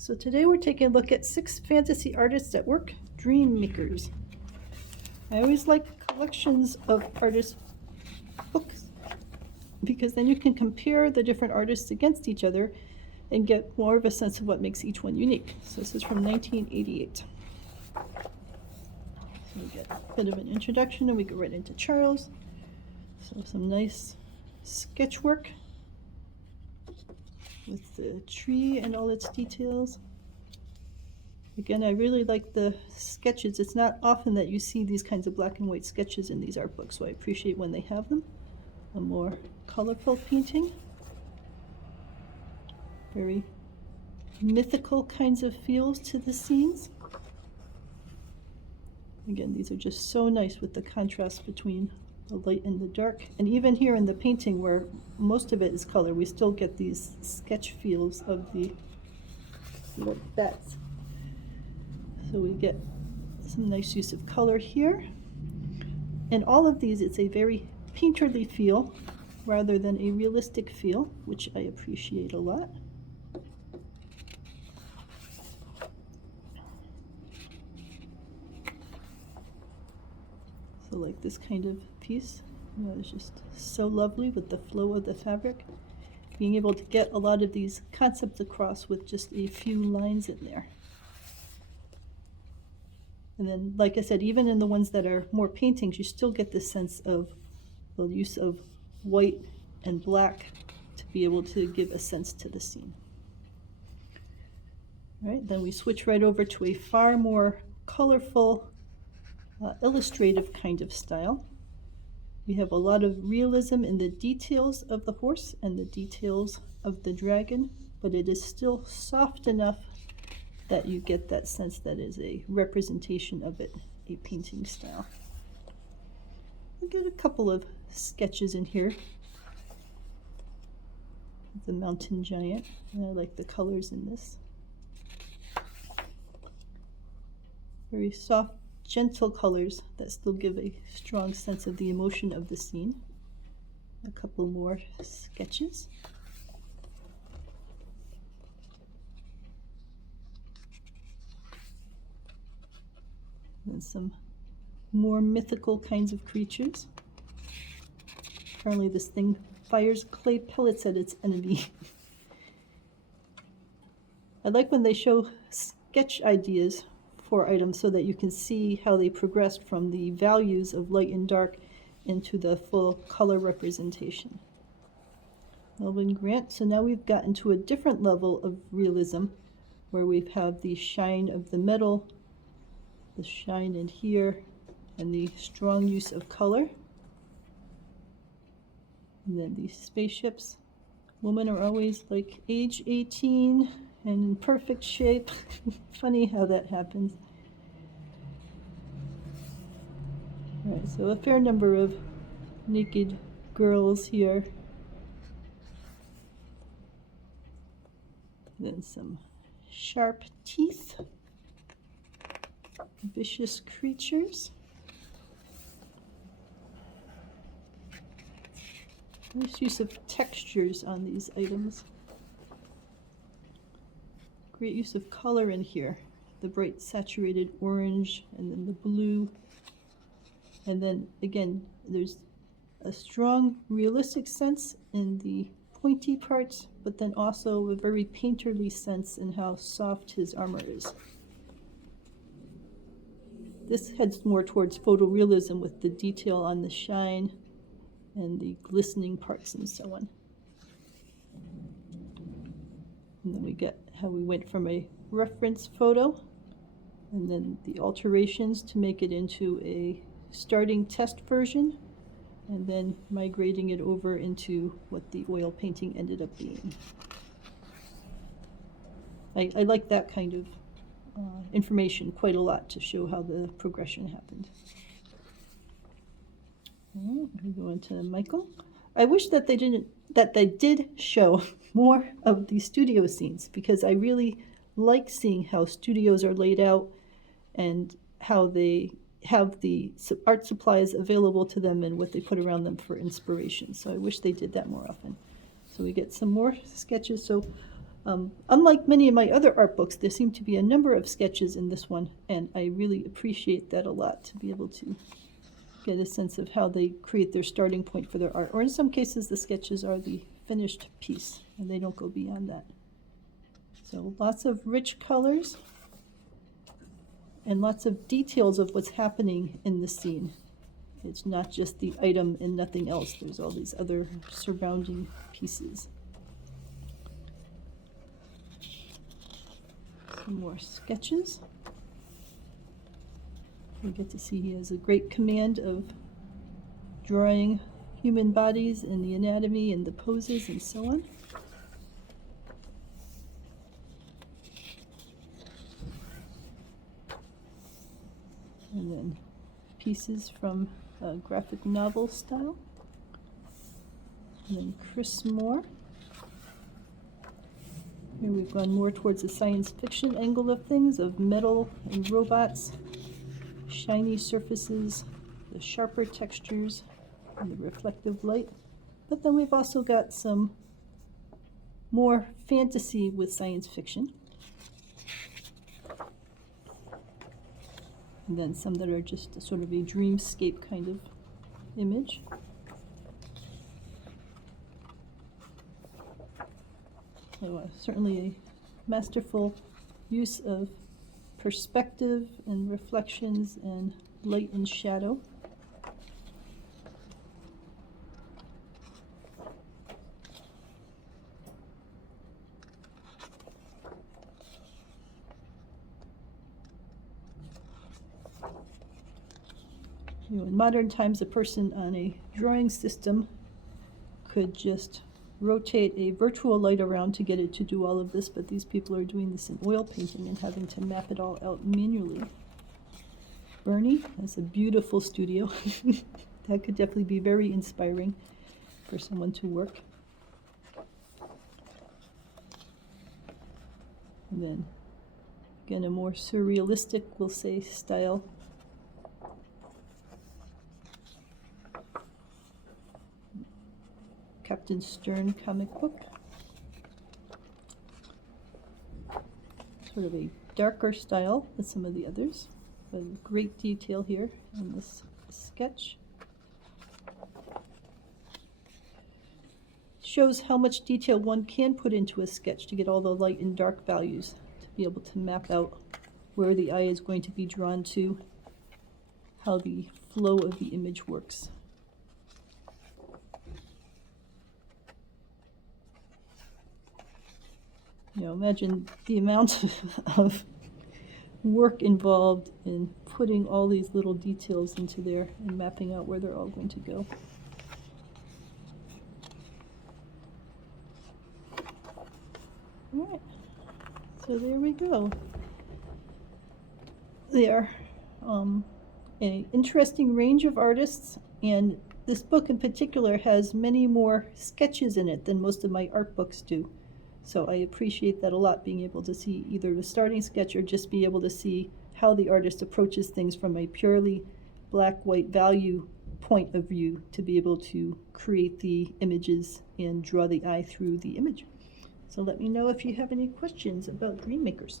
So today we're taking a look at 6 fantasy artists at work, dream makers. I always like collections of artist books because then you can compare the different artists against each other and get more of a sense of what makes each one unique. So this is from 1988. So we get a bit of an introduction and we go right into Charles. So some nice sketch work with the tree and all its details. Again, I really like the sketches. It's not often that you see these kinds of black and white sketches in these art books, so I appreciate when they have them. A more colorful painting. Very mythical kinds of feels to the scenes. Again, these are just so nice with the contrast between the light and the dark. And even here in the painting where most of it is color, we still get these sketch feels of the little bats. So we get some nice use of color here. And all of these, it's a very painterly feel rather than a realistic feel, which I appreciate a lot. So like this kind of piece, it's just so lovely with the flow of the fabric. Being able to get a lot of these concepts across with just a few lines in there. And then, like I said, even in the ones that are more paintings, you still get this sense of the use of white and black to be able to give a sense to the scene. All right, then we switch right over to a far more colorful, illustrative kind of style. We have a lot of realism in the details of the horse and the details of the dragon, but it is still soft enough that you get that sense that is a representation of it, a painting style. We get a couple of sketches in here. The mountain giant, and I like the colors in this. Very soft, gentle colors that still give a strong sense of the emotion of the scene. A couple more sketches. And some more mythical kinds of creatures. Apparently this thing fires clay pellets at its enemy. I like when they show sketch ideas for items so that you can see how they progressed from the values of light and dark into the full color representation. Melvyn Grant. So now we've gotten to a different level of realism where we have the shine of the metal, the shine in here, and the strong use of color. And then these spaceships. Women are always like age 18 and in perfect shape. Funny how that happens. All right, so a fair number of naked girls here. Then some sharp teeth. Vicious creatures. Nice use of textures on these items. Great use of color in here. The bright saturated orange and then the blue. And then again, there's a strong realistic sense in the pointy parts, but then also a very painterly sense in how soft his armor is. This heads more towards photorealism with the detail on the shine and the glistening parts and so on. And then we get how we went from a reference photo and then the alterations to make it into a starting test version and then migrating it over into what the oil painting ended up being. I like that kind of information quite a lot to show how the progression happened. We go into Michael. I wish that they did show more of the studio scenes because I really like seeing how studios are laid out and how they have the art supplies available to them and what they put around them for inspiration. So I wish they did that more often. So we get some more sketches. So Unlike many of my other art books, there seem to be a number of sketches in this one, and I really appreciate that a lot, to be able to get a sense of how they create their starting point for their art. Or in some cases, the sketches are the finished piece, and they don't go beyond that. So lots of rich colors and lots of details of what's happening in the scene. It's not just the item and nothing else. There's all these other surrounding pieces. Some more sketches. We get to see he has a great command of drawing human bodies and the anatomy and the poses and so on. And then pieces from a graphic novel style. And then Chris Moore. Here we've gone more towards the science fiction angle of things, of metal and robots, shiny surfaces, the sharper textures, and the reflective light. But then we've also got some more fantasy with science fiction. And then some that are just a sort of a dreamscape kind of image. So certainly a masterful use of perspective and reflections and light and shadow. In modern times, a person on a drawing system could just rotate a virtual light around to get it to do all of this, but these people are doing this in oil painting and having to map it all out manually. Berni has a beautiful studio. That could definitely be very inspiring for someone to work. And then, again, a more surrealistic, we'll say, style. Captain Stern comic book. Sort of a darker style than some of the others, but great detail here in this sketch. Shows how much detail one can put into a sketch to get all the light and dark values, to be able to map out where the eye is going to be drawn to, how the flow of the image works. You know, imagine the amount of work involved in putting all these little details into there and mapping out where they're all going to go. All right, so there we go. They are an interesting range of artists, and this book in particular has many more sketches in it than most of my art books do. So I appreciate that a lot, being able to see either the starting sketch or just be able to see how the artist approaches things from a purely black-white value point of view, to be able to create the images and draw the eye through the image. So let me know if you have any questions about Dream Makers.